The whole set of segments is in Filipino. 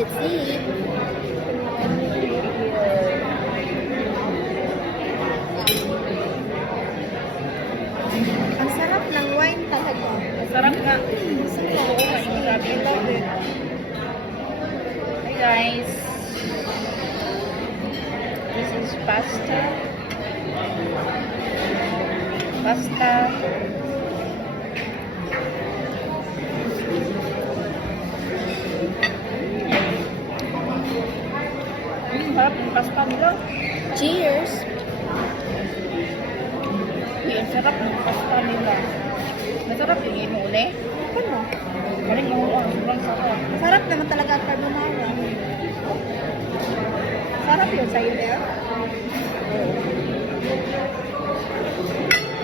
Let's see. Ang sarap ng wine talaga. Masarap nga. Oo, maingsabi. I love it. Hi guys. This is pasta. Pasta. Harap ng pasta nila. Cheers. Ang sarap ng pasta nila. Masarap yung imune. Ano? Galing mo ang sobrang sarap. Sarap naman talaga ang carbonara. Sarap yun sa'yo there.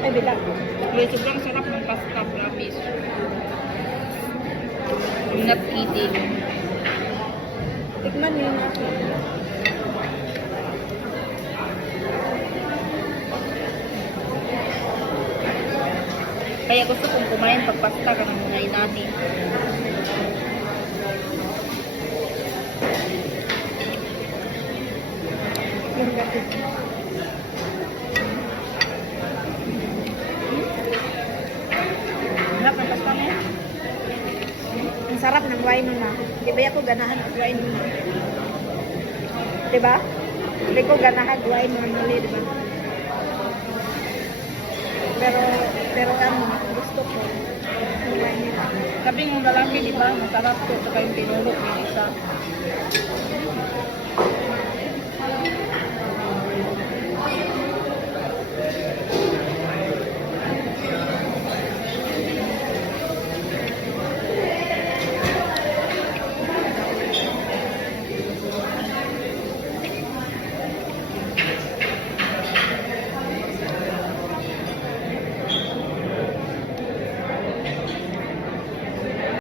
Ay, bilang. Yeah, sobrang sarap ng pasta, promise. I'm not eating. Tikman niyo yung ako. Kaya gusto kong kumain pag pasta ka ng mga natin. Yung gabi. Sarap ng pasta mo? Ang sarap ng wine na. Di ba ako ganahan ng wine na? Di ba? Di ko ganahan wine normally, di ba? Pero ano, gusto ko. Yung wine nila. Sabi ng lalaki, di ba? Masarap to. Saka yung tinulog yung isa.